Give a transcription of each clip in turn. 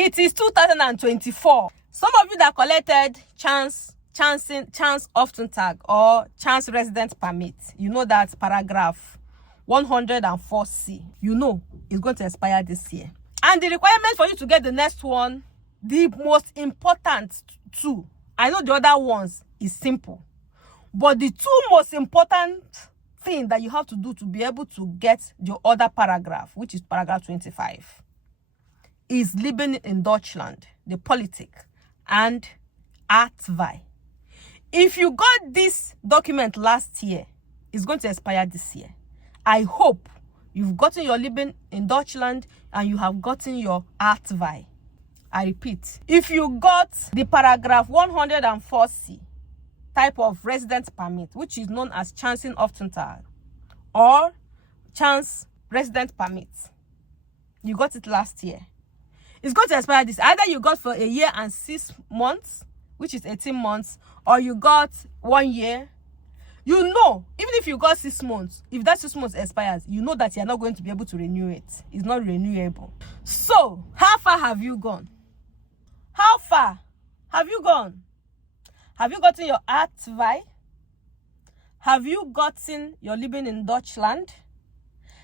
It is 2024. Some of you that collected Chancen Aufenthaltsrecht or chance resident permit, you know that paragraph 104C, you know, is going to expire this year. And the requirement for you to get the next one, the most important two, I know the other ones is simple, but the two most important thing that you have to do to be able to get the other paragraph, which is paragraph 25, is living in Deutschland, the politic, and Artvi. If you got this document last year, it's going to expire this year. I hope you've gotten your living in Deutschland and you have gotten your Artvi. I repeat, if you got the paragraph 104C type of residence permit, which is known as Chancen Aufenthaltsrecht or chance resident permit, you got it last year, it's going to expire this. Either you got for a year and 6 months, which is 18 months, or you got 1 year. You know, even if you got 6 months, if that 6 months expires, you know that you're not going to be able to renew it. It's not renewable. So, how far have you gone? How far have you gone? Have you gotten your Artvi? Have you gotten your living in Deutschland?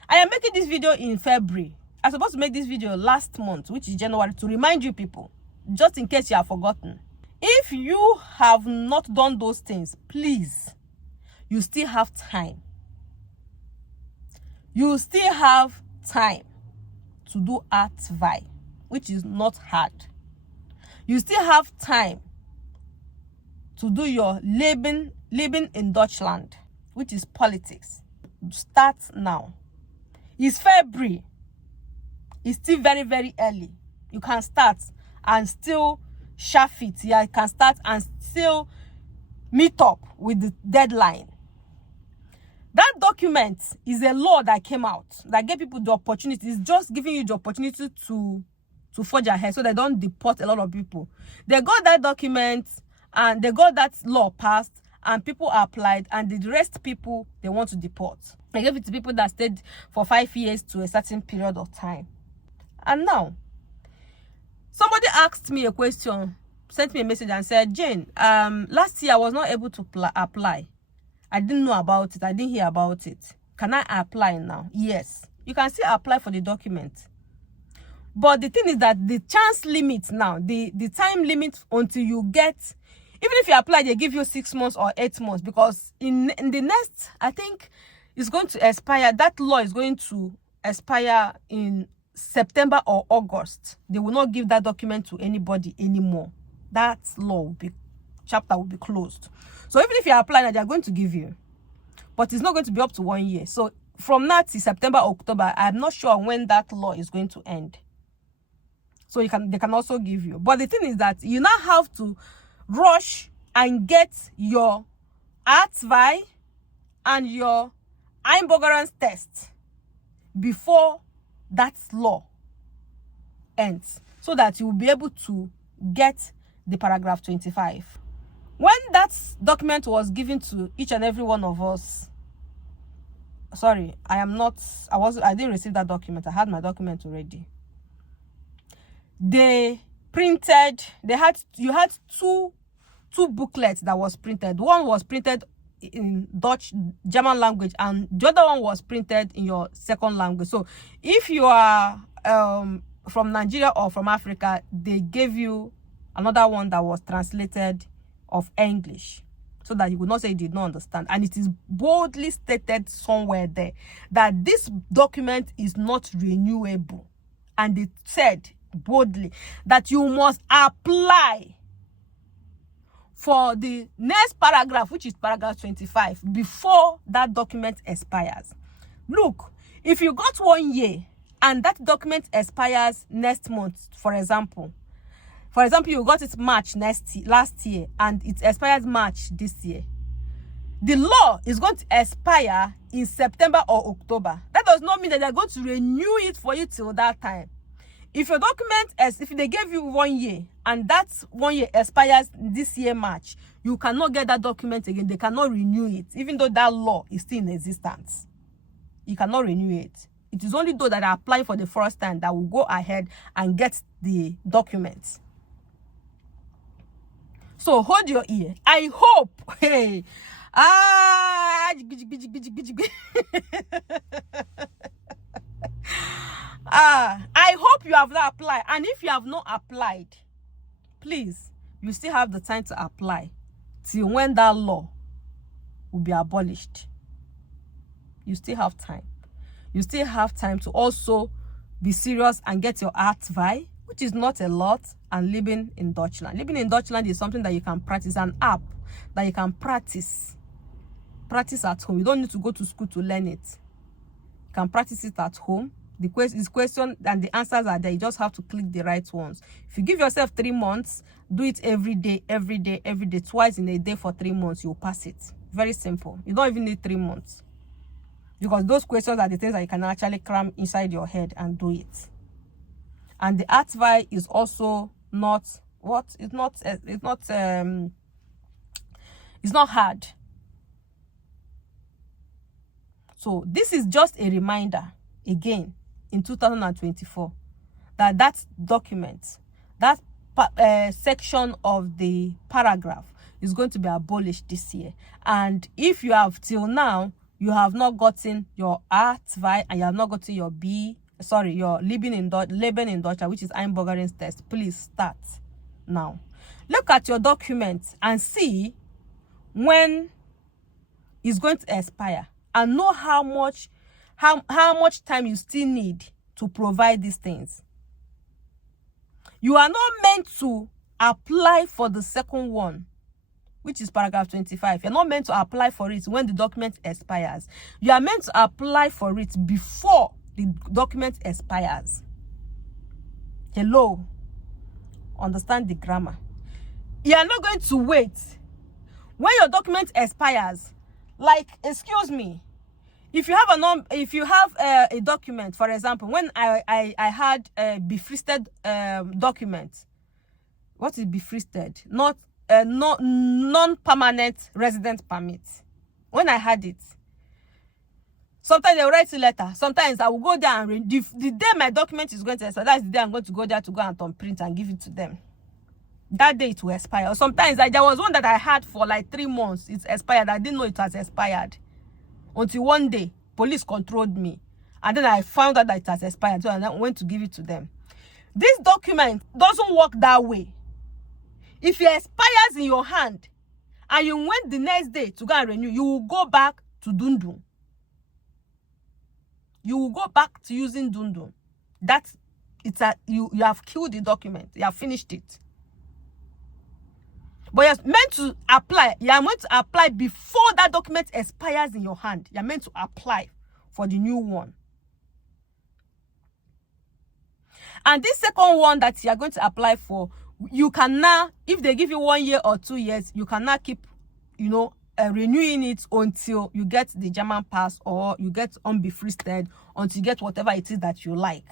I am making this video in February. I was supposed to make this video last month, which is January, to remind you people, just in case you have forgotten. If you have not done those things, please, you still have time. You still have time to do Artvi, which is not hard. You still have time to do your living in Deutschland, which is politics. Start now. It's February. It's still very, very early. You can start and still shaft it. Yeah, you can start and still meet up with the deadline. That document is a law that came out that gave people the opportunity. It's just giving you the opportunity to forge ahead so they don't deport a lot of people. They got that document and they got that law passed and people applied, and the rest people they want to deport. They gave it to people that stayed for 5 years to a certain period of time. And now, somebody asked me a question, sent me a message and said, Jane, last year I was not able to apply. I didn't know about it. I didn't hear about it. Can I apply now? Yes. You can still apply for the document. But the thing is that the chance limit now, the time limit until you get, even if you apply, they give you 6 months or 8 months, because in the next, I think it's going to expire, that law is going to expire in September or August. They will not give that document to anybody anymore. That law chapter will be closed. So even if you apply now, they are going to give you, but it's not going to be up to 1 year. So from now to September, October, I'm not sure when that law is going to end. So they can also give you. But the thing is that you now have to rush and get your Artvi and your Einbürgerungs test before that law ends, so that you will be able to get the paragraph 25. When that document was given to each and every one of us, sorry, I didn't receive that document. I had my document already. They printed, you had two booklets that was printed. One was printed in German language, and the other one was printed in your second language. So if you are from Nigeria or from Africa, they gave you another one that was translated of English, so that you would not say you did not understand. And it is boldly stated somewhere there that this document is not renewable. And it said boldly that you must apply for the next paragraph, which is paragraph 25, before that document expires. Look, if you got 1 year and that document expires next month, for example, you got it March last year and it expires March this year, the law is going to expire in September or October. That does not mean that they're going to renew it for you till that time. If your document, if they gave you 1 year and that 1 year expires this year March, you cannot get that document again. They cannot renew it, even though that law is still in existence. You cannot renew it. It is only those that are applying for the first time that will go ahead and get the documents. So hold your ear. I hope, hey, I hope you have not applied. And if you have not applied, please, you still have the time to apply till when that law will be abolished. You still have time. You still have time to also be serious and get your RTVI, which is not a lot, and living in Deutschland. Living in Deutschland is something that you can practice, an app that you can practice at home. You don't need to go to school to learn it. You can practice it at home. The question and the answers are there. You just have to click the right ones. If you give yourself 3 months, do it every day, twice in a day for 3 months, you'll pass it. Very simple. You don't even need 3 months, because those questions are the things that you can actually cram inside your head and do it. And the RTVI is also not what? It's not hard. So this is just a reminder again in 2024 that document, that section of the paragraph is going to be abolished this year. And if you have till now, you have not gotten your RTVI and you have not gotten your your living in Deutschland, which is Einbürgerungstest, please start now. Look at your documents and see when it's going to expire, and know how much time you still need to provide these things. You are not meant to apply for the second one, which is paragraph 25. You're not meant to apply for it when the document expires. You are meant to apply for it before the document expires. Hello. Understand the grammar. You are not going to wait when your document expires. Like, excuse me, if you have a document, for example, when I had a befristed document. What is befristed? Not non-permanent resident permit. When I had it, sometimes they will write a letter. Sometimes I will go there and the day my document is going to expire, that's the day I'm going to go there to go and print and give it to them. That day it will expire. Or sometimes there was one that I had for like 3 months. It's expired. I didn't know it has expired until one day police controlled me, and then I found out that it has expired. So I went to give it to them. This document doesn't work that way. If it expires in your hand and you went the next day to go and renew, you will go back to Dundun. You will go back to using Dundun. You have killed the document. You have finished it. But you're meant to apply. You are meant to apply before that document expires in your hand. You're meant to apply for the new one. And this second one that you are going to apply for, you can now, if they give you 1 year or 2 years, you can now keep, renewing it until you get the German pass or you get unbefristed, until you get whatever it is that you like.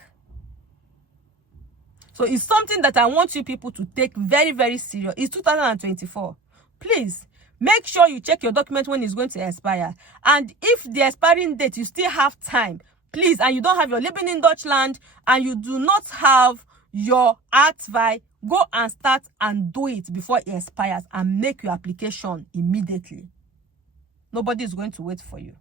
So it's something that I want you people to take very, very serious. It's 2024. Please, make sure you check your document when it's going to expire. And if the expiring date, you still have time, please, and you don't have your living in Deutschland, and you do not have your RTVI, go and start and do it before it expires and make your application immediately. Nobody is going to wait for you.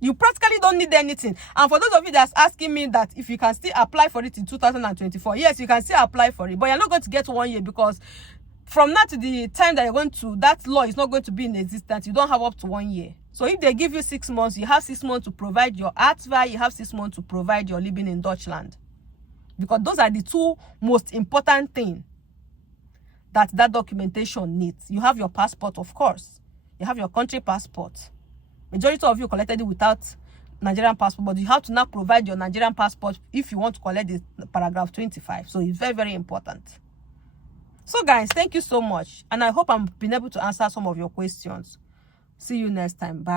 You practically don't need anything. And for those of you that's asking me that if you can still apply for it in 2024, yes, you can still apply for it, but you're not going to get 1 year, because from now to the time that you're going to, that law is not going to be in existence. You don't have up to 1 year. So if they give you 6 months, you have 6 months to provide your RTVI, you have 6 months to provide your living in Deutschland. Because those are the 2 most important things that documentation needs. You have your passport, of course. You have your country passport. Majority of you collected it without Nigerian passport, but you have to now provide your Nigerian passport if you want to collect the paragraph 25. So it's very, very important. So guys, thank you so much. And I hope I've been able to answer some of your questions. See you next time. Bye.